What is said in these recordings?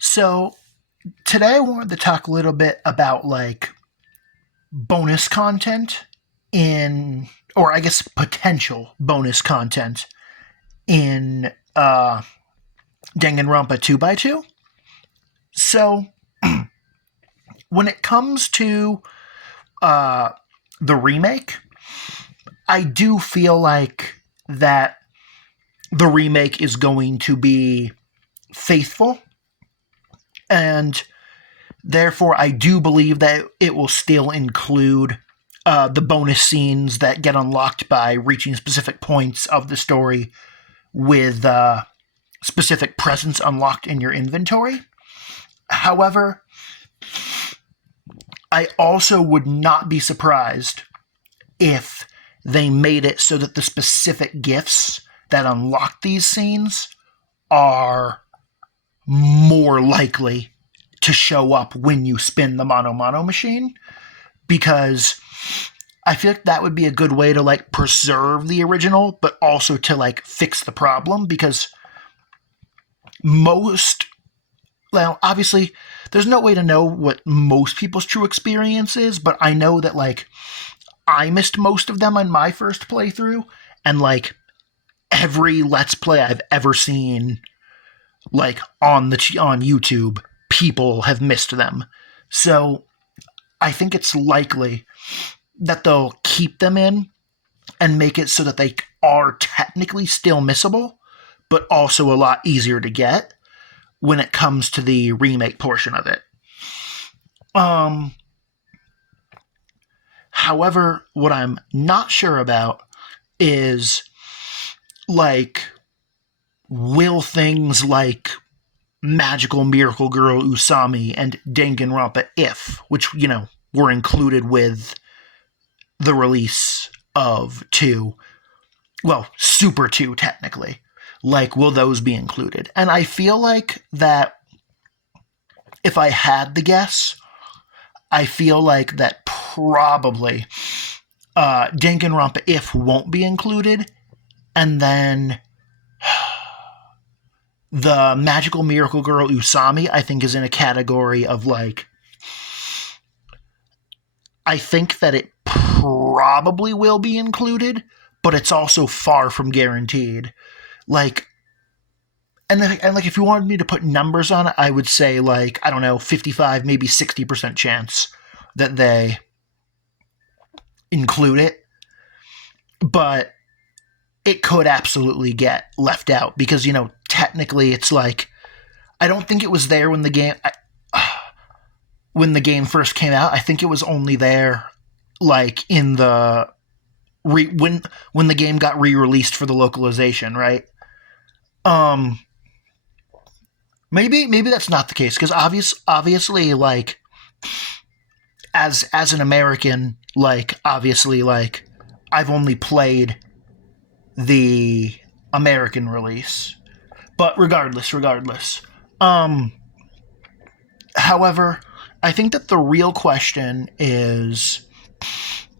So today I wanted to talk a little bit about like bonus content in, or I guess potential bonus content in Danganronpa 2 by 2. So when it comes to uh, the remake, I do feel like that the remake is going to be faithful, and therefore I do believe that it will still include the bonus scenes that get unlocked by reaching specific points of the story with specific presents unlocked in your inventory. However, I also would not be surprised if they made it so that the specific gifts that unlock these scenes are more likely to show up when you spin the Mono Mono machine, because I feel like that would be a good way to like preserve the original, but also to like fix the problem, because obviously there's no way to know what most people's true experience is, but I know that like I missed most of them on my first playthrough, and like every Let's Play I've ever seen, like on YouTube, people have missed them. So I think it's likely that they'll keep them in and make it so that they are technically still missable, but also a lot easier to get when it comes to the remake portion of it. However, what I'm not sure about is, like, will things like Magical Miracle Girl Usami and Danganronpa If, which, were included with the release of 2, well, Super 2 technically, like, will those be included? And I feel like that if I had to guess, I feel like that probably Danganronpa If won't be included, and then the Magical Miracle Girl Usami, I think, is in a category of like, I think that it probably will be included, but it's also far from guaranteed. Like, and like if you wanted me to put numbers on it, I would say like, I don't know, 55, maybe 60% chance that they include it. But it could absolutely get left out because, technically it's like, I don't think it was there when the game first came out. I think it was only there like in the when the game got re-released for the localization, right? Maybe that's not the case, because obviously like as an American, like obviously like I've only played the American release. But regardless. However, I think that the real question is,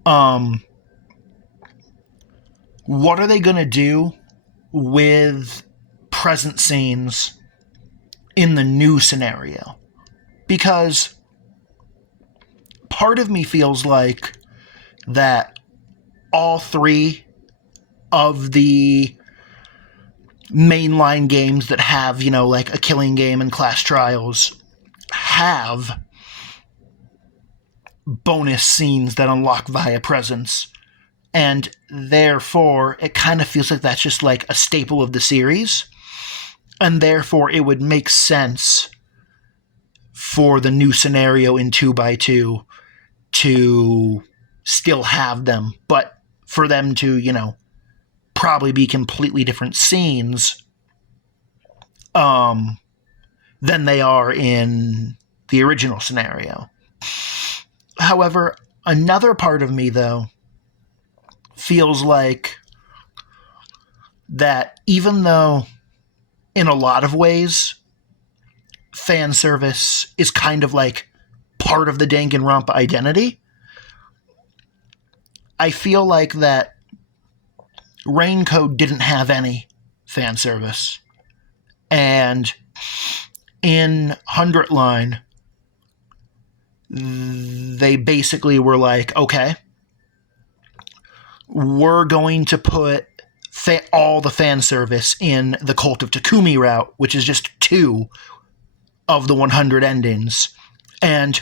what are they going to do with present scenes in the new scenario? Because part of me feels like that all 3 of the mainline games that have, like a Killing Game and Class Trials have bonus scenes that unlock via presence, and therefore it kind of feels like that's just like a staple of the series, and therefore it would make sense for the new scenario in 2x2 to still have them, but for them to, probably be completely different scenes than they are in the original scenario. However, another part of me, though, feels like that even though in a lot of ways fan service is kind of like part of the Danganronpa identity, I feel like that Raincoat didn't have any fan service. And in 100 line, they basically were like, okay, we're going to put all the fan service in the Cult of Takumi route, which is just 2 of the 100 endings. And,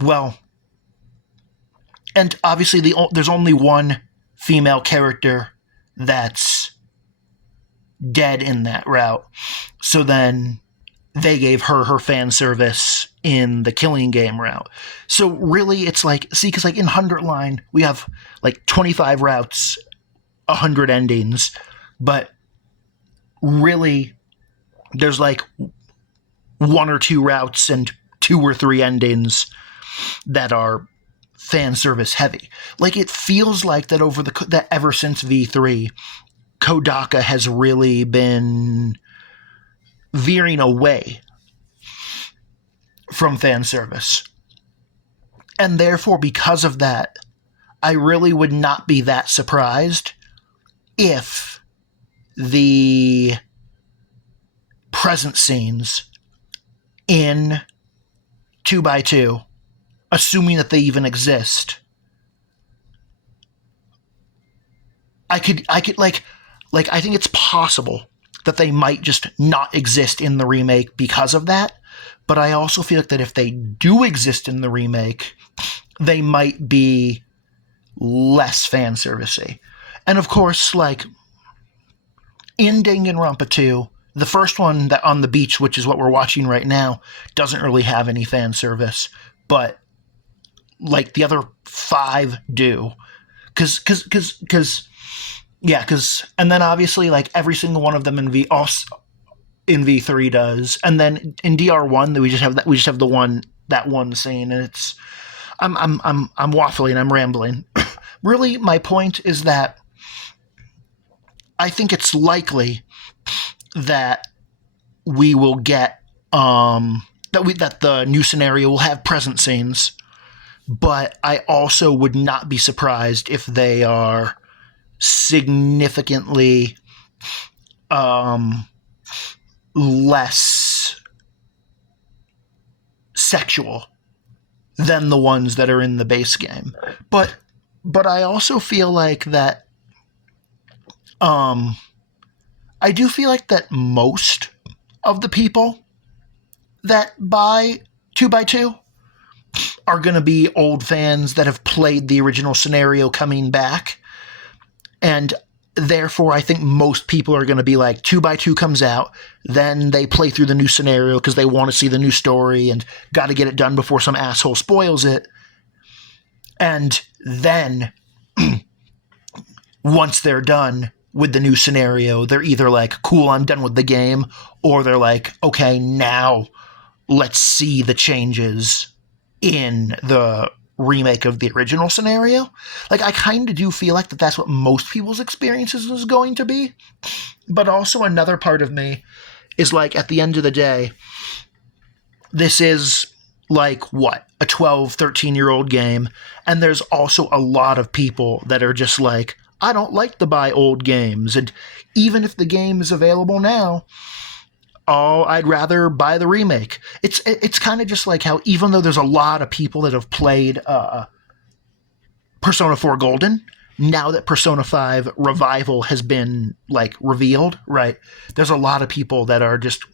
well, and obviously there's only one female character that's dead in that route. So then they gave her fan service in the Killing Game route. So really, it's like, see, because like in 100 line, we have like 25 routes, 100 endings, but really, there's like 1 or 2 routes and 2 or 3 endings that are fan service heavy. Like, it feels like that that ever since V3, Kodaka has really been veering away from fan service. And therefore, because of that, I really would not be that surprised if the present scenes in 2x2, assuming that they even exist, I could like I think it's possible that they might just not exist in the remake because of that. But I also feel like that if they do exist in the remake, they might be less fan servicey. And of course, like in Danganronpa 2, the first one that on the beach, which is what we're watching right now, doesn't really have any fan service, but like the other 5 do. Because and then obviously like every single one of them in V3 does, and then in DR1 we just have that one scene, and it's I'm waffling, I'm rambling. Really, my point is that I think it's likely that we will get that the new scenario will have present scenes, but I also would not be surprised if they are significantly less sexual than the ones that are in the base game. But I also feel like that I do feel like that most of the people that buy 2x2 are going to be old fans that have played the original scenario coming back. And therefore, I think most people are going to be like, 2x2 comes out, then they play through the new scenario because they want to see the new story and got to get it done before some asshole spoils it. And then, once they're done with the new scenario, they're either like, cool, I'm done with the game, or they're like, okay, now let's see the changes in the remake of the original scenario. Like, I kind of do feel like that's what most people's experiences is going to be. But also another part of me is like, at the end of the day, this is like, what, a 12, 13-year-old game, and there's also a lot of people that are just like, I don't like to buy old games, and even if the game is available now, I'd rather buy the remake. It's kind of just like how, even though there's a lot of people that have played Persona 4 Golden, now that Persona 5 Revival has been like revealed, right? There's a lot of people that are just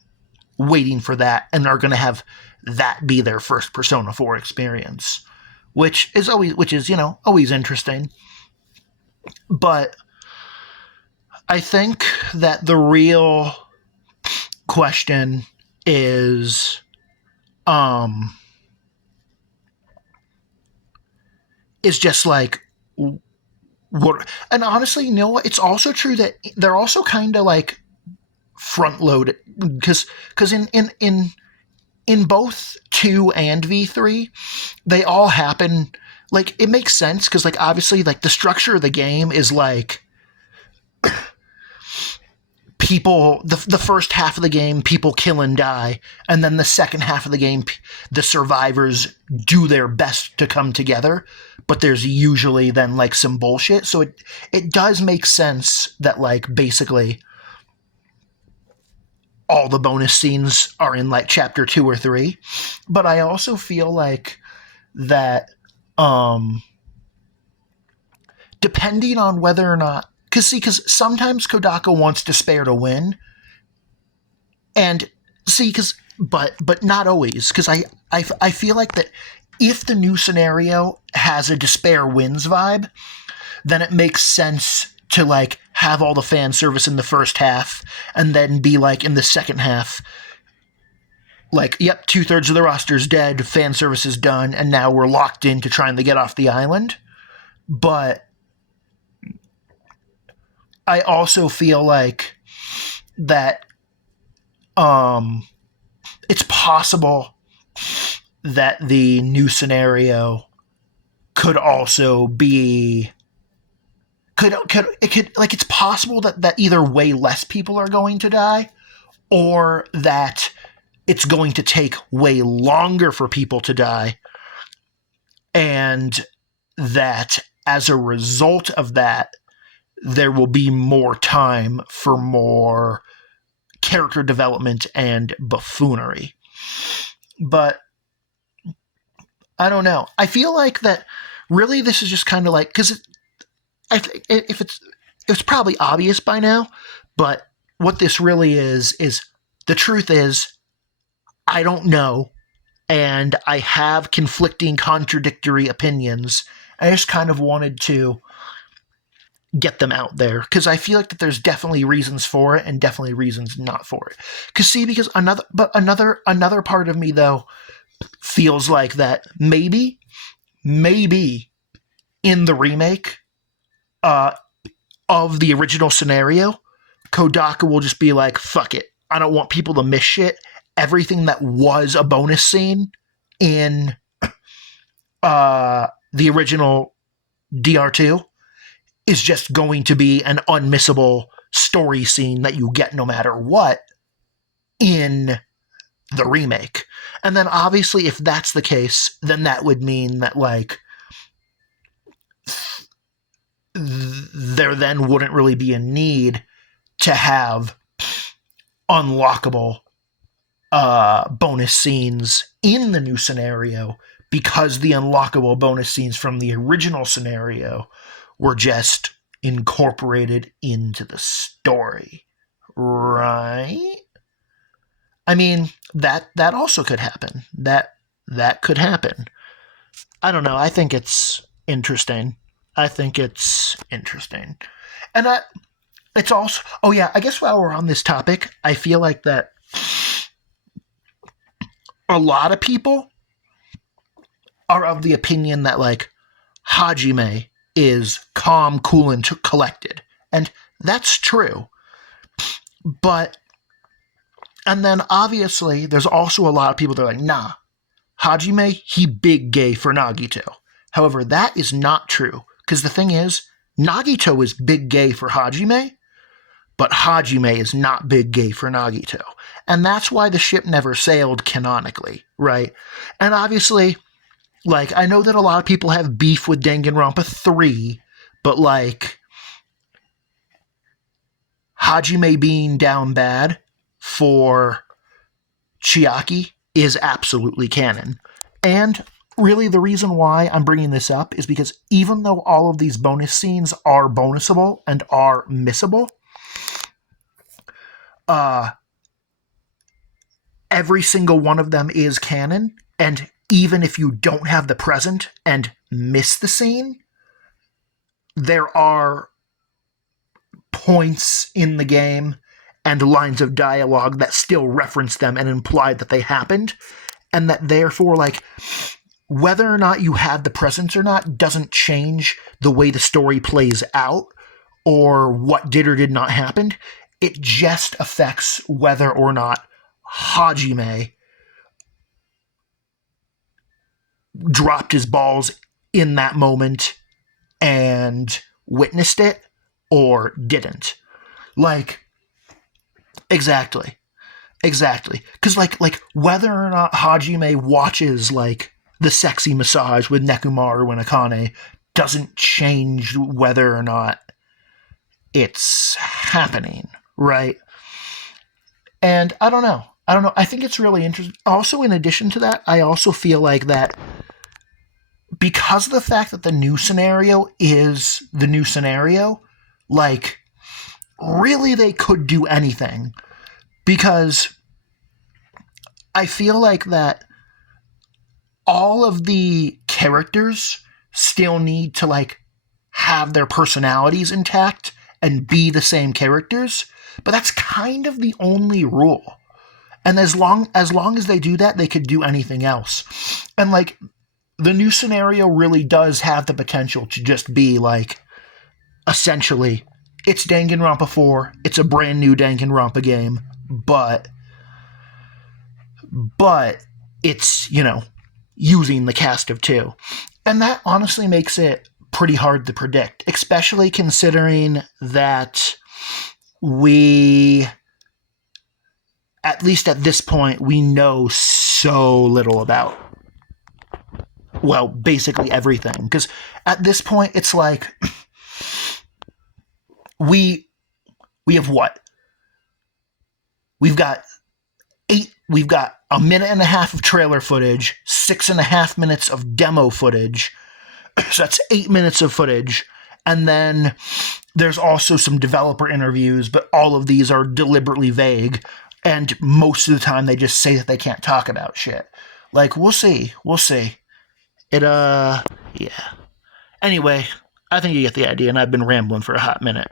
waiting for that and are going to have that be their first Persona 4 experience, which is always interesting. But I think that the real question is just like, what, and honestly, you know what, it's also true that they're also kind of like front loaded, because in both 2 and V3, they all happen, like, it makes sense because, like, obviously, like, the structure of the game is like, people, the first half of the game, people kill and die, and then the second half of the game, the survivors do their best to come together, but there's usually then like some bullshit. So it does make sense that, like, basically all the bonus scenes are in like chapter 2 or 3. But I also feel like that depending on whether or not, because sometimes Kodaka wants despair to win, and but not always, because I feel like that if the new scenario has a despair wins vibe, then it makes sense to like have all the fan service in the first half and then be like in the second half, like, yep, 2/3 of the roster's dead, fan service is done, and now we're locked into trying to get off the island. But I also feel like that it's possible that the new scenario could also be it's possible that either way less people are going to die, or that it's going to take way longer for people to die, and that as a result of that there will be more time for more character development and buffoonery. But I don't know. I feel like that really this is just kind of like, because if it's probably obvious by now, but what this really is the truth is I don't know, and I have conflicting, contradictory opinions. I just kind of wanted to get them out there because I feel like that there's definitely reasons for it and definitely reasons not for it. Because another part of me though feels like that maybe in the remake of the original scenario, Kodaka will just be like, fuck it, I don't want people to miss shit. Everything that was a bonus scene in the original DR2 is just going to be an unmissable story scene that you get no matter what in the remake. And then obviously if that's the case, then that would mean that like there then wouldn't really be a need to have unlockable bonus scenes in the new scenario, because the unlockable bonus scenes from the original scenario were just incorporated into the story, right? I mean, that also could happen. That could happen. I don't know. I think it's interesting. And it's also, oh yeah, I guess while we're on this topic, I feel like that a lot of people are of the opinion that like Hajime is calm, cool, and collected. And that's true. But, and then obviously there's also a lot of people that are like, nah, Hajime, he big gay for Nagito. However, that is not true. Because the thing is, Nagito is big gay for Hajime, but Hajime is not big gay for Nagito. And that's why the ship never sailed canonically, right? And obviously, like, I know that a lot of people have beef with Danganronpa 3, but, like, Hajime being down bad for Chiaki is absolutely canon. And really the reason why I'm bringing this up is because even though all of these bonus scenes are bonusable and are missable, every single one of them is canon, and even if you don't have the present and miss the scene, there are points in the game and lines of dialogue that still reference them and imply that they happened, and that therefore, like, whether or not you have the presence or not doesn't change the way the story plays out or what did or did not happen. It just affects whether or not Hajime dropped his balls in that moment and witnessed it or didn't. Like, exactly. Because like whether or not Hajime watches like the sexy massage with Nekomaru and Akane doesn't change whether or not it's happening, right? And I don't know. I think it's really interesting. Also, in addition to that, I also feel like that because of the fact that the new scenario is the new scenario, like, really they could do anything. Because I feel like that all of the characters still need to, like, have their personalities intact and be the same characters, but that's kind of the only rule. And as long as they do that, they could do anything else. And, like, the new scenario really does have the potential to just be, like, essentially, it's Danganronpa 4, it's a brand new Danganronpa game, but it's, using the cast of two. And that honestly makes it pretty hard to predict, especially considering that we, at least at this point, we know so little about, well, basically everything. Because at this point, it's like, we have what? We've got a minute and a half of trailer footage, 6.5 minutes of demo footage, so that's 8 minutes of footage, and then there's also some developer interviews, but all of these are deliberately vague, and most of the time they just say that they can't talk about shit. Like, we'll see. Yeah. Anyway, I think you get the idea, and I've been rambling for a hot minute.